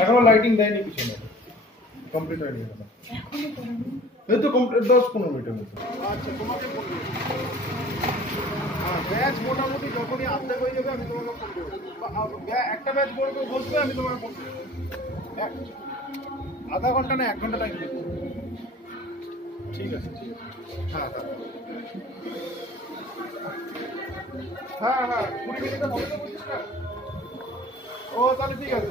এখনো লাইটিং দেয়নি পিছনে, কমপ্লিট হয়নি এখনো। এই তো কমপ্লিট 10-15 মিনিটের মধ্যে। আচ্ছা, তোমাকে বলবো। হ্যাঁ, ব্যাচ মোটামুটি যখনই আর্ধেক হয়ে যাবে আমি তোমাকে ফোন করব। একটা ব্যাচ বসবে আমি তোমাকে ফোন করব। আধা ঘন্টা না 1 ঘন্টা টাইম দেবো। ঠিক আছে, ঠিক আছে। হ্যাঁ 20 মিনিটের মধ্যে বলছিস না? ও তাহলে ঠিক আছে।